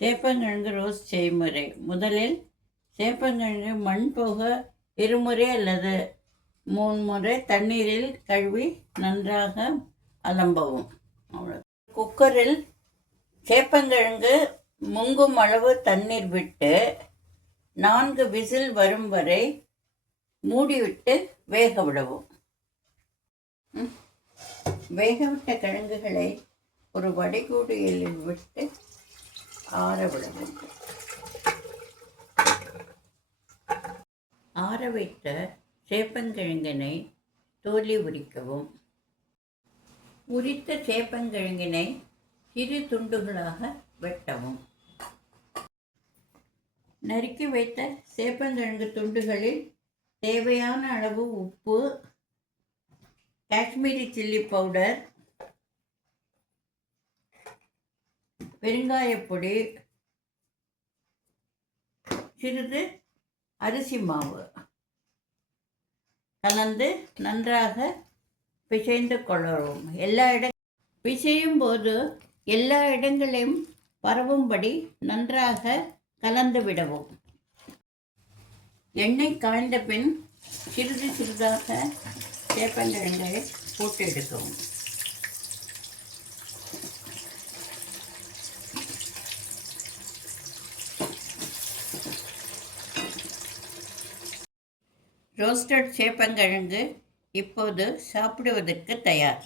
சேப்பங்கிழங்கு ரோஸ் செய்முறை. முதலில் சேப்பங்கிழங்கு மண் போக இருமுறை அல்லது மூணு முறை தண்ணீரில் கழுவி நன்றாக அலம்பவும். அவ்வளோ குக்கரில் சேப்பங்கிழங்கு முங்கும் அளவு தண்ணீர் விட்டு நான்கு விசில் வரும் வரை மூடிவிட்டு வேக விடவும். வேகவிட்ட கிழங்குகளை ஒரு வடிகூடியில் விட்டு ஆற விட வேண்டும் ஆற வைத்த சேப்பங்கிழங்கினை தோலி உரிக்கவும். உரித்த சேப்பங்கிழங்கினை சிறு துண்டுகளாக வெட்டவும். நறுக்கி வைத்த சேப்பங்கிழங்கு துண்டுகளில் தேவையான அளவு உப்பு காஷ்மீரி சில்லி பவுடர் பெருங்காயப்பொடி சிறிது அரிசி மாவு கலந்து நன்றாக பிசைந்து கொள்ளவும். எல்லா இட பிசையும் போது எல்லா இடங்களையும் பரவும்படி நன்றாக கலந்து விடவும். எண்ணெய் காய்ந்த பின் சிறிது சிறிதாக சேப்பங்கிழங்கை போட்டு எடுக்கவும். ரோஸ்டட் சேப்பங்கிழங்கு இப்போது சாப்பிடுவதற்கு தயார்.